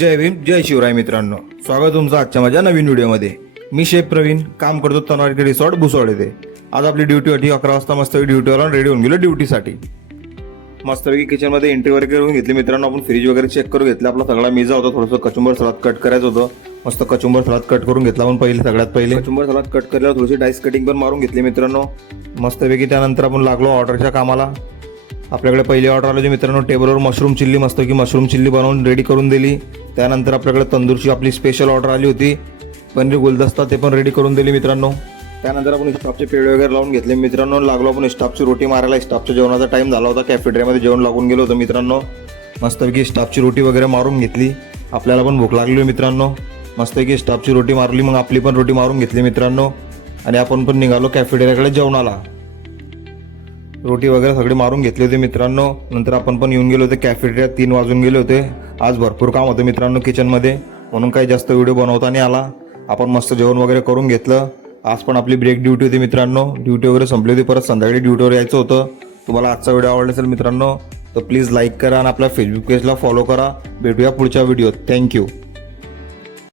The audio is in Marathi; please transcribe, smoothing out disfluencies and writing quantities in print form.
जय भीम जय शिवराय मित्रांनो, स्वागत तुमचं आजच्या माझ्या नवीन व्हिडिओमध्ये। मी शेख प्रवीण, काम करतो तनवारी रिसॉर्ट भुसावळ येथे। आज आपली ड्युटी होती 11 वाजता, मस्त ड्युटीवर रेडी होऊन गेलो ड्युटीसाठी। मस्तपैकी किचनमध्ये एंट्री वगैरे करून घेतली मित्रांनो। आपण फ्रीज वगैरे चेक करून घेतला, आपला सगळा मेजा होता, थोडंसं कचुंबर सलाद कट करायचं होतं। मस्त कचुंबर सलाद कट करून घेतला आपण सगळ्यात पहिले कचुंबर सलाद कट केल्यावर थोडीशी डाईस कटिंग पण मारून घेतली मित्रांनो मस्तपैकी। त्यानंतर आपण लागलो ऑर्डरच्या कामाला। आपल्याकडे पहिली ऑर्डर आली होती मित्रांनो, टेबलवर मशरूम चिल्ली, मस्त की मशरूम चिल्ली बनवून रेडी करून दिली। त्यानंतर आपल्याकडे तंदूरची आपली स्पेशल ऑर्डर आली होती, पनीर गुलदस्ता, ते पण रेडी करून दिली मित्रांनो। त्यानंतर आपण स्टाफचे पेढे वगैरे लावून घेतले मित्रांनो। लागलो आपण स्टाफची रोटी मारायला। स्टाफच्या जेवणाचा टाइम झाला होता, कॅफेटेरियामध्ये जेवण लागून गेलो होतं मित्रांनो। मस्तपैकी स्टाफची रोटी वगैरे मारून घेतली, आपल्याला पण भूक लागली मित्रांनो। मस्तपैकी स्टाफची रोटी मारली, मग आपली पण रोटी मारून घेतली मित्रांनो आणि आपण पण निघालो कॅफेटेरियाकडे जेवणाला। रोटी वगैरे सगळे मारून घेतले होते मित्रांनो। नंतर आपण पण येऊन गेलो होते कॅफेटेरिया, 3 वाजून गेले होते। आज भरपूर काम होतं मित्रांनो किचनमध्ये, म्हणून काही जास्त व्हिडिओ बनवता नाही आला। आपण मस्त जेवण वगैरे करून घेतलं। आज पण आपली ब्रेक ड्युटी होती मित्रांनो, ड्युटी वगैरे संपली होती, परत संध्याकाळी ड्युटीवर यायचं होतं। तुम्हाला आजचा व्हिडिओ आवडला असेल मित्रांनो तर प्लीज लाईक करा आणि आपल्या फेसबुक पेजला फॉलो करा। भेटूया पुढच्या व्हिडिओत। थँक्यू।